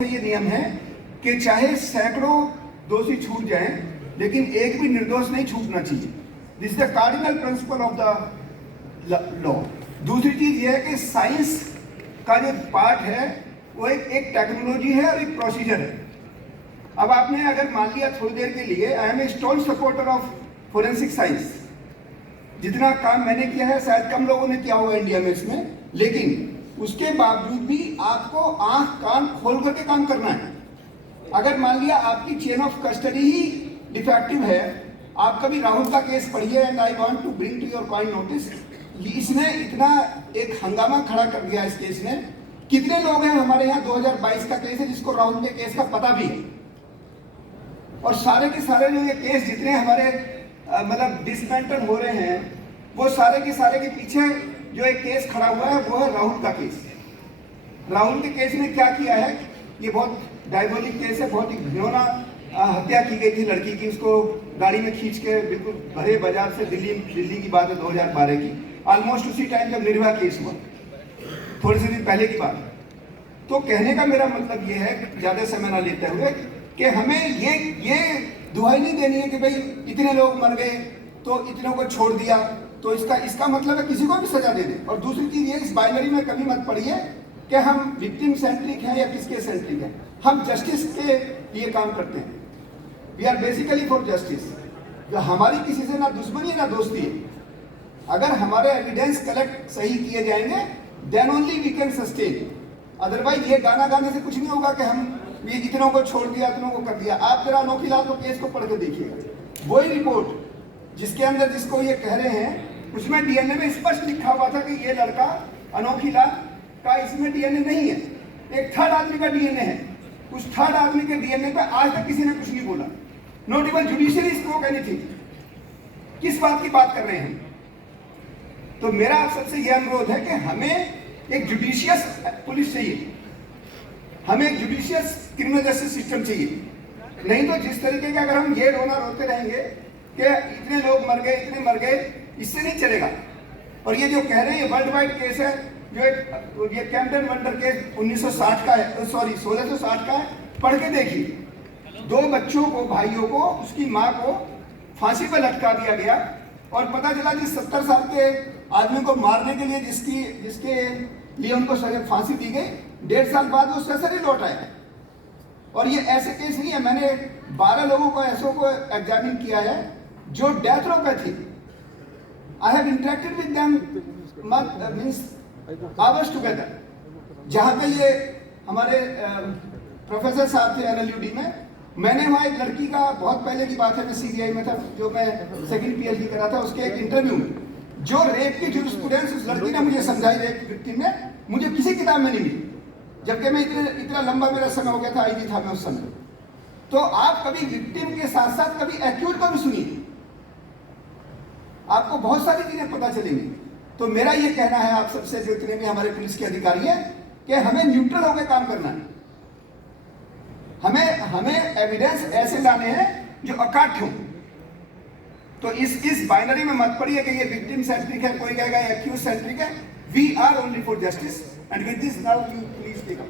ये नियम है कि चाहे सैकड़ों दोषी छूट जाएं, लेकिन एक भी निर्दोष नहीं छूटना चाहिए। This is the cardinal principle of the law. दूसरी चीज ये है कि साइंस का जो पार्ट है वो एक टेक्नोलॉजी है और एक प्रोसीजर है। अब आपने अगर मान लिया थोड़ी देर के लिए, I am a staunch supporter of forensic science. जितना काम मैंने किया है शायद कम लोगों ने किया होगा इंडिया में इसमें, लेकिन उसके बावजूद भी आपको आंख कान खोल करके काम करना है। अगर मान लिया आपकी चेन ऑफ कस्टडी ही डिफेक्टिव है, आप कभी राहुल का केस पढ़िए, and I want to bring to your point notice, इसने इतना एक हंगामा खड़ा कर दिया इस केस ने। कितने लोग हैं हमारे यहाँ 2022 का केस है जिसको राहुल के केस का पता भी है, और सारे के सारे जो ये केस जितने हमारे मतलब डिसमेंटल हो रहे हैं, वो सारे के सारे के पीछे जो एक केस खड़ा हुआ है वो है राहुल का केस। राहुल के केस में क्या किया है, ये बहुत डायबोलिक केस है, बहुत ही घिनौना हत्या की गई थी लड़की की, उसको गाड़ी में खींच के बिल्कुल भरे बाजार से दिल्ली की बात है 2012 की, ऑलमोस्ट उसी टाइम जब निर्भया केस हुआ, थोड़े से दिन पहले की बात। तो कहने का मेरा मतलब ये है, ज्यादा समय ना लेते हुए, कि हमें ये दुहाई नहीं देनी है कि भाई इतने लोग मर गए तो इतनों को छोड़ दिया, तो इसका मतलब है किसी को भी सजा दे दे। और दूसरी चीज ये, इस बाइनरी में कभी मत पढ़िए कि हम विक्टिम सेंट्रिक हैं या किसके सेंट्रिक हैं। हम जस्टिस के लिए काम करते हैं, we are basically for justice. जो हमारी किसी से ना दुश्मनी है ना दोस्ती है, अगर हमारे एविडेंस कलेक्ट सही किए जाएंगे then only we can sustain. Otherwise ये गाना गाने से कुछ नहीं होगा कि हम ये इतनों को छोड़ दिया, इतनों को कर दिया। आप जरा अनोखी लाल को केस को पढ़ के देखिएगा, वही रिपोर्ट जिसके अंदर जिसको ये कह रहे हैं उसमें डीएनए में स्पष्ट लिखा हुआ था कि ये लड़का अनोखी लाल का, इसमें डीएनए नहीं है, एक थर्ड आदमी का डीएनए है। उस थर्ड आदमी के डीएनए पे आज तक किसी ने कुछ नहीं बोला, not even judiciary spoke anything. किस बात की बात कर रहे हैं? तो मेरा आप सबसे यह अनुरोध है कि हमें एक जुडिशियस पुलिस चाहिए, हमें एक जुडिशियस क्रिमिनल जस्टिस सिस्टम चाहिए। नहीं तो जिस तरीके का अगर हम ये रोना रोते रहेंगे कि इतने लोग मर गए, इतने मर गए, इससे नहीं चलेगा। और ये जो कह रहे हैं ये वर्ल्ड वाइड केस है, जो एक ये कैम्पटन वंडर केस 1960 का है, सॉरी 1660 का है, पढ़ के देखिए। 2 बच्चों को, भाइयों को, उसकी माँ को फांसी पर लटका दिया गया, और पता चला जिस 70 साल के आदमी को मारने के लिए जिसके लिए उनको फांसी दी गई, 1.5 साल बाद वो ससुराल लौट आया। और ये ऐसे केस नहीं है, मैंने 12 लोगों को ऐसों को एग्जामिन किया है जो डेथ रो पे थे। I have interacted with them means hours together. जहाँ पे ये हमारे प्रोफेसर साहब थे एनएलयूडी में, मैंने वहाँ एक लड़की का, बहुत पहले की बात है, मैं सीबीआई में था, जो मैं सेकंड पीएचडी कर रहा था, उसके एक इंटरव्यू में जो रेप की जूरिस्प्रूडेंस उस लड़की ने मुझे समझाई, रेप विक्टिम ने, मुझे किसी किताब में नहीं मिली, जबकि मैं इतना लंबा मेरा समय हो गया था, आईजी था मैं उस समय। तो आप कभी विक्टिम के साथ साथ कभी एक्यूज को भी सुनिए, आपको बहुत सारी चीजें पता चलेंगी। तो मेरा ये कहना है आप सबसे, जो इतने भी हमारे पुलिस के अधिकारी हैं, कि हमें न्यूट्रल होकर काम करना है। हमें एविडेंस ऐसे लाने हैं जो अकाट्य हो। तो इस बाइनरी में मत पड़िए कि ये विक्टिम सेंट्रिक है, कोई कहेगा एक्यूज सेंट्रिक है। We are only for justice, and with this now you please take up.